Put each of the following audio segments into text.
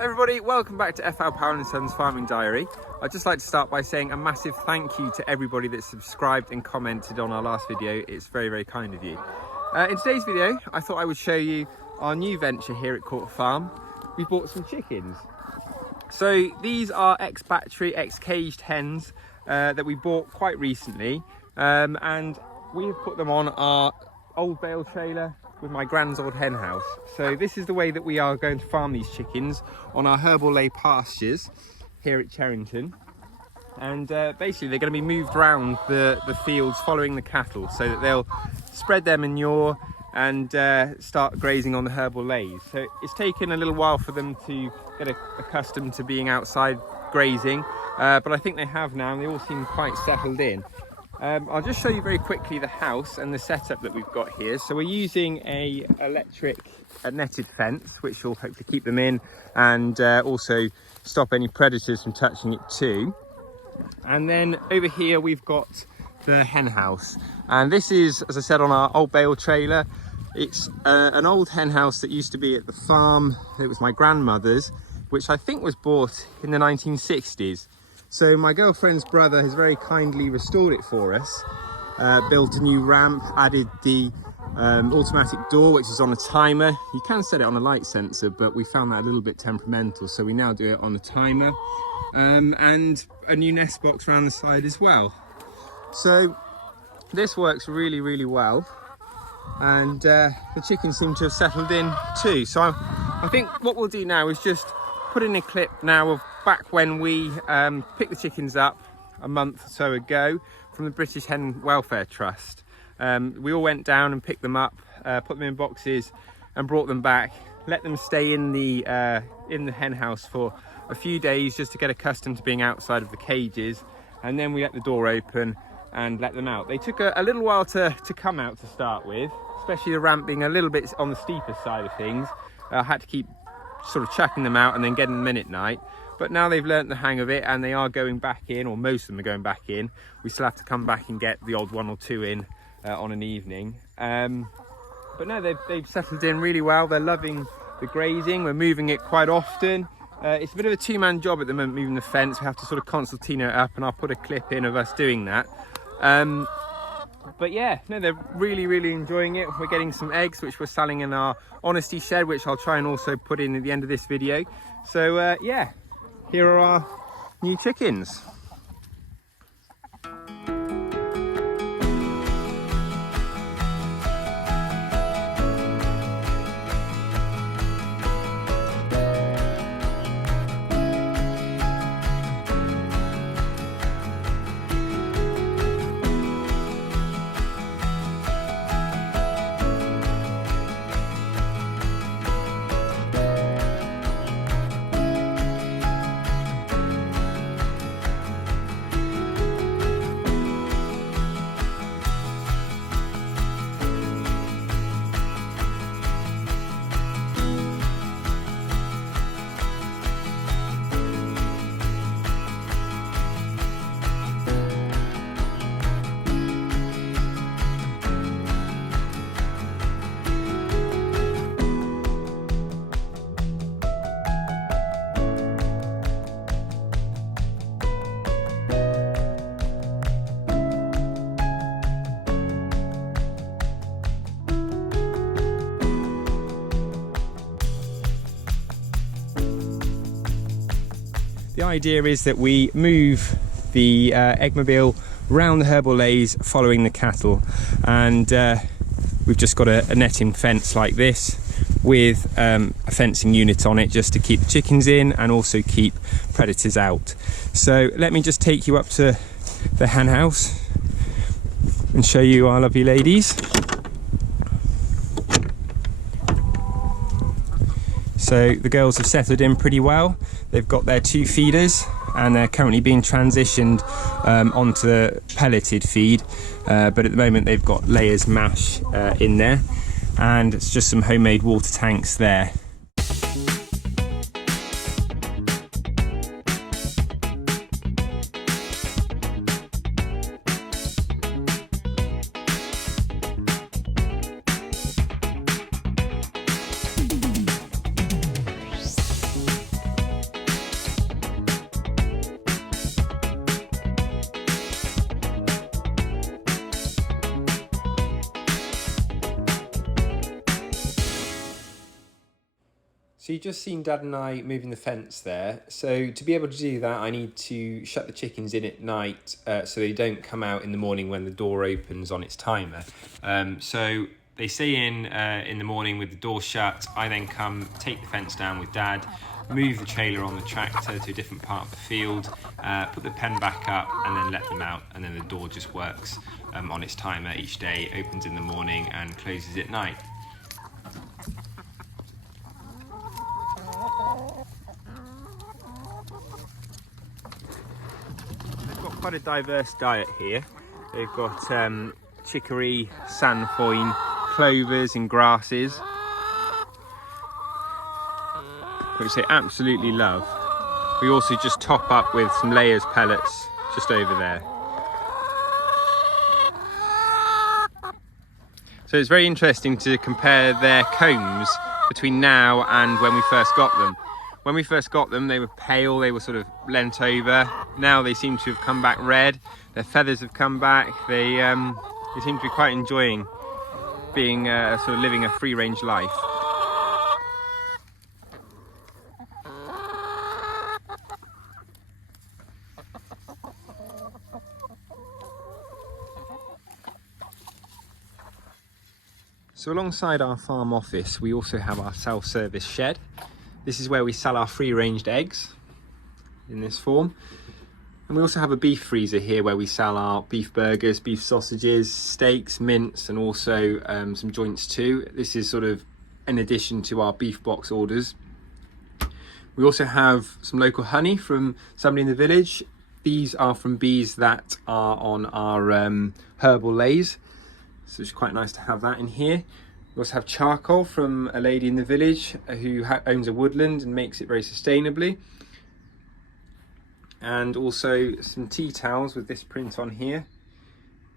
Hey everybody, welcome back to FL Powell & Sons Farming Diary. I'd just like to start by saying a massive thank you to everybody that subscribed and commented on our last video. It's very, very kind of you. In today's video, I thought I would show you our new venture here at Court Farm. We bought some chickens. So these are ex-battery, ex-caged hens that we bought quite recently. And we've put them on our old bale trailer with my grand's old hen house. So this is the way that we are going to farm these chickens on our Herbal pastures here at Cherrington. And basically they're going to be moved around the fields following the cattle so that they'll spread their manure and start grazing on the Herbal lays. So it's taken a little while for them to get accustomed to being outside grazing, but I think they have now and they all seem quite settled in. I'll just show you very quickly the house and the setup that we've got here. So we're using a electric netted fence, which will hopefully keep them in and also stop any predators from touching it too. And then over here we've got the hen house. And this is, as I said, on our old bale trailer. It's an old hen house that used to be at the farm. It was my grandmother's, which I think was bought in the 1960s. So my girlfriend's brother has very kindly restored it for us, built a new ramp, added the automatic door, which is on a timer. You can set it on a light sensor, but we found that a little bit temperamental, so we now do it on a timer, and a new nest box around the side as well. So this works really, really well, and the chickens seem to have settled in too. So I think what we'll do now is just put in a clip now of back when we picked the chickens up a month or so ago from the British Hen Welfare Trust. We all went down and picked them up, put them in boxes and brought them back, let them stay in the hen house for a few days just to get accustomed to being outside of the cages, and then we let the door open and let them out. They took a little while to come out to start with, especially the ramp being a little bit on the steeper side of things. I had to keep sort of chucking them out and then getting them in at night. But now they've learnt the hang of it and they are going back in, or most of them are going back in. We still have to come back and get the odd one or two in on an evening. But no, they've settled in really well. They're loving the grazing. We're moving it quite often. It's a bit of a two-man job at the moment, moving the fence. We have to sort of concertina it up, and I'll put a clip in of us doing that. But yeah, no, they're really, really enjoying it. We're getting some eggs, which we're selling in our honesty shed, which I'll try and also put in at the end of this video. So yeah, here are our new chickens. The idea is that we move the eggmobile round the Herbal lays following the cattle, and we've just got a netting fence like this with a fencing unit on it just to keep the chickens in and also keep predators out. So let me just take you up to the hen house and show you our lovely ladies. So the girls have settled in pretty well. They've got their 2 feeders and they're currently being transitioned onto the pelleted feed, but at the moment they've got layers mash in there, and it's just some homemade water tanks there. So you've just seen Dad and I moving the fence there. So to be able to do that, I need to shut the chickens in at night so they don't come out in the morning when the door opens on its timer. So they stay in the morning with the door shut. I then come, take the fence down with Dad, move the trailer on the tractor to a different part of the field, put the pen back up and then let them out, and then the door just works on its timer each day, opens in the morning and closes at night. They've got quite a diverse diet here. They've got chicory, sainfoin, clovers and grasses, which they absolutely love. We also just top up with some layers pellets just over there. So it's very interesting to compare their combs between now and when we first got them. When we first got them, they were pale, they were sort of lent over. Now they seem to have come back red. Their feathers have come back. They seem to be quite enjoying being sort of living a free-range life. So alongside our farm office, we also have our self-service shed. This is where we sell our free-ranged eggs in this form. And we also have a beef freezer here where we sell our beef burgers, beef sausages, steaks, mince, and also some joints too. This is sort of in addition to our beef box orders. We also have some local honey from somebody in the village. These are from bees that are on our herbal lays. So it's quite nice to have that in here. We also have charcoal from a lady in the village who owns a woodland and makes it very sustainably. And also some tea towels with this print on here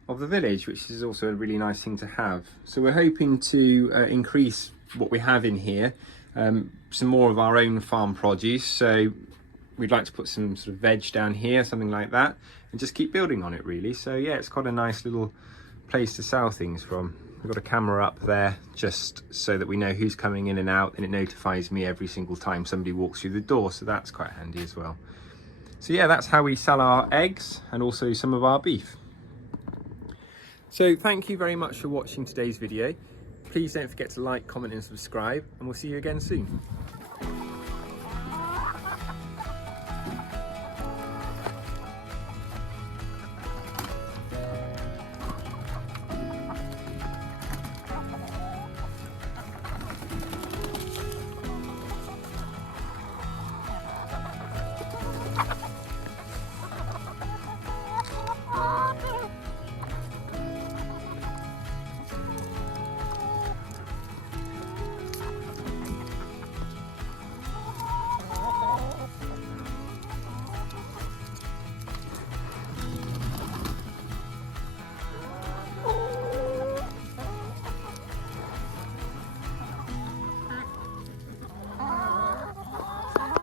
of the village, which is also a really nice thing to have. So we're hoping to increase what we have in here, some more of our own farm produce. So we'd like to put some sort of veg down here, something like that, and just keep building on it really. So yeah, it's quite a nice little place to sell things from. We've got a camera up there just so that we know who's coming in and out, and it notifies me every single time somebody walks through the door, so that's quite handy as well. So yeah, that's how we sell our eggs and also some of our beef. So thank you very much for watching today's video. Please don't forget to like, comment and subscribe, and we'll see you again soon.